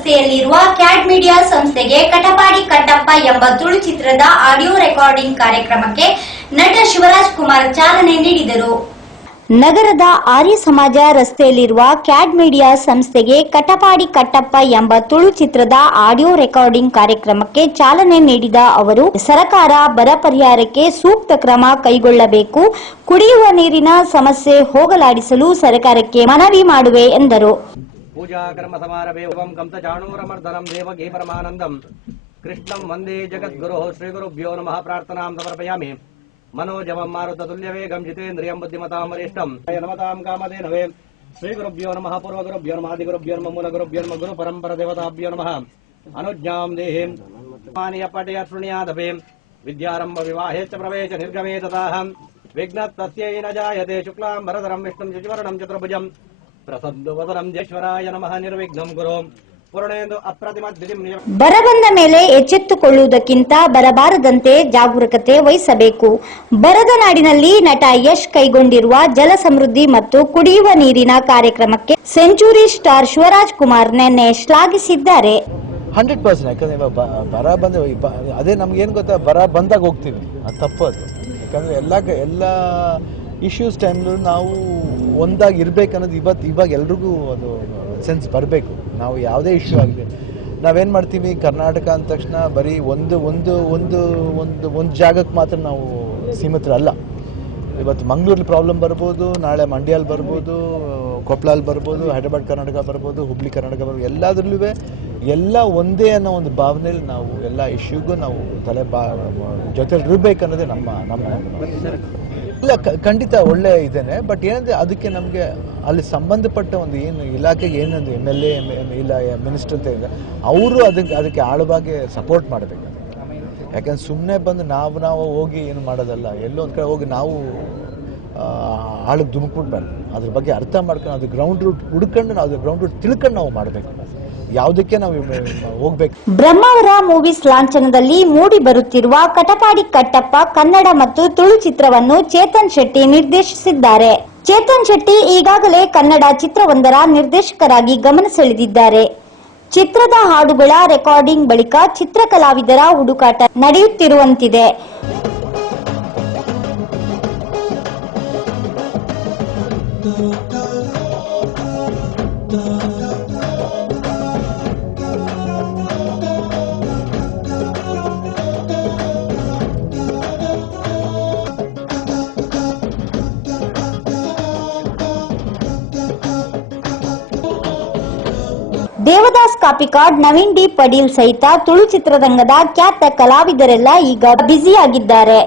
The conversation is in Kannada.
ರಸ್ತೆಯಲ್ಲಿರುವ ಕ್ಯಾಡ್ ಮೀಡಿಯಾ ಸಂಸ್ಥೆಗೆ ಕಟಪಾಡಿ ಕಟ್ಟಪ್ಪ ಎಂಬ ತುಳು ಚಿತ್ರದ ಆಡಿಯೋ ರೆಕಾರ್ಡಿಂಗ್ ಕಾರ್ಯಕ್ರಮಕ್ಕೆ ನಟ ಶಿವರಾಜ್ ಕುಮಾರ್ ಚಾಲನೆ ನೀಡಿದರು. ನಗರದ ಆರ್ಯ ಸಮಾಜ ರಸ್ತೆಯಲ್ಲಿರುವ ಕ್ಯಾಡ್ ಮೀಡಿಯಾ ಸಂಸ್ಥೆಗೆ ಕಟಪಾಡಿ ಕಟ್ಟಪ್ಪ ಎಂಬ ತುಳು ಚಿತ್ರದ ಆಡಿಯೋ ರೆಕಾರ್ಡಿಂಗ್ ಕಾರ್ಯಕ್ರಮಕ್ಕೆ ಚಾಲನೆ ನೀಡಿದ ಅವರು, ಸರ್ಕಾರ ಬರ ಪರಿಹಾರಕ್ಕೆ ಸೂಕ್ತ ಕ್ರಮ ಕೈಗೊಳ್ಳಬೇಕು, ಕುಡಿಯುವ ನೀರಿನ ಸಮಸ್ಯೆ ಹೋಗಲಾಡಿಸಲು ಸರ್ಕಾರಕ್ಕೆ ಮನವಿ ಮಾಡುವೆ ಎಂದರು. पूजा कर्म समारभे ओम कंसचाणूरमर्दनं देवकी परमानंदं कृष्णं वंदे जगद्गुरोः श्रीगुरुभ्यो नमः प्रार्थनां समर्पयामि. मनोजवं मारुततुल्यवेगं जितेन्द्रियं बुद्धिमतां वरिष्ठं नमतां कामधेनवे. श्रीगुरुभ्यो नमः पूर्वगुरुभ्यो नमः आदिगुरुभ्यो नमः मूलगुरुभ्यो नमः गुरुपरम्परादेवताभ्यो नमः. अनुज्ञां देहि मानिय पठय शृणुयादपि विद्यारम्भ विवाहे च प्रवेश निर्गमे तथाः विघ्नस्तस्यै न जायते. शुक्लां वरदरं विष्णुं शशिवर्णं चतुर्भुजं ಬರ ಬಂದ ಮೇಲೆ ಎಚ್ಚೆತ್ತುಕೊಳ್ಳುವುದಕ್ಕಿಂತ ಬರಬಾರದಂತೆ ಜಾಗರೂಕತೆ ವಹಿಸಬೇಕು. ಬರದ ನಾಡಿನಲ್ಲಿ ನಟ ಯಶ್ ಕೈಗೊಂಡಿರುವ ಜಲ ಸಮೃದ್ಧಿ ಮತ್ತು ಕುಡಿಯುವ ನೀರಿನ ಕಾರ್ಯಕ್ರಮಕ್ಕೆ ಸೆಂಚುರಿ ಸ್ಟಾರ್ ಶಿವರಾಜ್ ಕುಮಾರ್ ನಿನ್ನೆ ಶ್ಲಾಘಿಸಿದ್ದಾರೆ. 100% ಯಾಕಂದ್ರೆ ಬರ ಬಂದ ಅದೇ ನಮ್ಗೆ ಏನ್ ಗೊತ್ತಾ, ಬರ ಬಂದಾಗ ಹೋಗ್ತೀವಿ, ಅದು ತಪ್ಪು. ಅದು ಯಾಕಂದ್ರೆ ಎಲ್ಲ ಇಶ್ಯೂಸ್ ಟೈಮ್ಲು ನಾವು ಒಂದಾಗಿ ಇರಬೇಕನ್ನೋದು ಇವಾಗ ಎಲ್ರಿಗೂ ಅದು ಸೆನ್ಸ್ ಬರಬೇಕು. ನಾವು ಯಾವುದೇ ಇಶ್ಯೂ ಆಗಿದೆ, ನಾವೇನು ಮಾಡ್ತೀವಿ, ಕರ್ನಾಟಕ ಅಂದ ತಕ್ಷಣ ಬರೀ ಒಂದು ಒಂದು ಒಂದು ಒಂದು ಒಂದು ಜಾಗಕ್ಕೆ ಮಾತ್ರ ನಾವು ಸೀಮಿತರಲ್ಲ. ಇವತ್ತು ಮಂಗಳೂರಲ್ಲಿ ಪ್ರಾಬ್ಲಮ್ ಬರ್ಬೋದು, ನಾಳೆ ಮಂಡ್ಯಲ್ಲಿ ಬರ್ಬೋದು, ಕೊಪ್ಪಳಲ್ಲಿ ಬರ್ಬೋದು, ಹೈದರಾಬಾದ್ ಕರ್ನಾಟಕ ಬರ್ಬೋದು, ಹುಬ್ಳಿ ಕರ್ನಾಟಕ ಬರ್ಬೋದು. ಎಲ್ಲದರಲ್ಲೂ ಎಲ್ಲ ಒಂದೇ ಅನ್ನೋ ಒಂದು ಭಾವನೆಯಲ್ಲಿ ನಾವು ಎಲ್ಲ ಇಶ್ಯೂಗೂ ನಾವು ಜೊತೆಲಿ ಇರಬೇಕನ್ನೋದೇ ನಮ್ಮ ಇಲ್ಲ. ಖಂಡಿತ ಒಳ್ಳೆ ಇದೇನೆ, ಬಟ್ ಏನಂದ್ರೆ ಅದಕ್ಕೆ ನಮಗೆ ಅಲ್ಲಿ ಸಂಬಂಧಪಟ್ಟ ಒಂದು ಏನು ಇಲಾಖೆಗೆ ಏನಂದ್ರೆ MLA ಇಲ್ಲ ಮಿನಿಸ್ಟರ್ ಅಂತ ಇದೆ, ಅವರು ಅದಕ್ಕೆ ಆಳವಾಗಿ ಸಪೋರ್ಟ್ ಮಾಡಬೇಕು. ಯಾಕಂದ್ರೆ ಸುಮ್ಮನೆ ಬಂದು ನಾವು ಹೋಗಿ ಏನು ಮಾಡೋದಲ್ಲ, ಎಲ್ಲೋ ಒಂದು ಕಡೆ ಹೋಗಿ ನಾವು ಆಳಕ್ಕೆ ಧುಮುಕ್ಬಿಡ್ಬಾರ್ದು. ಅದ್ರ ಬಗ್ಗೆ ಅರ್ಥ ಮಾಡ್ಕೊಂಡು ಅದು ಗ್ರೌಂಡ್ ರೂಟ್ ಹುಡ್ಕೊಂಡು ನಾವು ಗ್ರೌಂಡ್ ರೂಟ್ ತಿಳ್ಕೊಂಡು ನಾವು ಮಾಡಬೇಕು. ಯಾವುದಕ್ಕೆ ನಾವು ಹೋಗ್ಬೇಕು. ಬ್ರಹ್ಮಾವರ ಮೂವೀಸ್ ಲಾಂಛನದಲ್ಲಿ ಮೂಡಿ ಬರುತ್ತಿರುವ ಕಟಪಾಡಿ ಕಟ್ಟಪ್ಪ ಕನ್ನಡ ಮತ್ತು ತುಳು ಚಿತ್ರವನ್ನು ಚೇತನ್ ಶೆಟ್ಟಿ ನಿರ್ದೇಶಿಸಿದ್ದಾರೆ. ಚೇತನ್ ಶೆಟ್ಟಿ ಈಗಾಗಲೇ ಕನ್ನಡ ಚಿತ್ರವೊಂದರ ನಿರ್ದೇಶಕರಾಗಿ ಗಮನ ಸೆಳೆದಿದ್ದಾರೆ. ಚಿತ್ರದ ಹಾಡುಗಳ ರೆಕಾರ್ಡಿಂಗ್ ಬಳಿಕ ಚಿತ್ರಕಲಾವಿದರ ಹುಡುಕಾಟ ನಡೆಯುತ್ತಿರುವಂತಿದೆ. ದೇವದಾಸ್ ಕಾಪಿಕಾಡ್, ನವೀನ್ ಡಿ ಪಡೀಲ್ ಸಹಿತ ತುಳು ಚಿತ್ರರಂಗದ ಖ್ಯಾತ ಕಲಾವಿದರೆಲ್ಲ ಈಗ ಬ್ಯುಸಿಯಾಗಿದ್ದಾರೆ.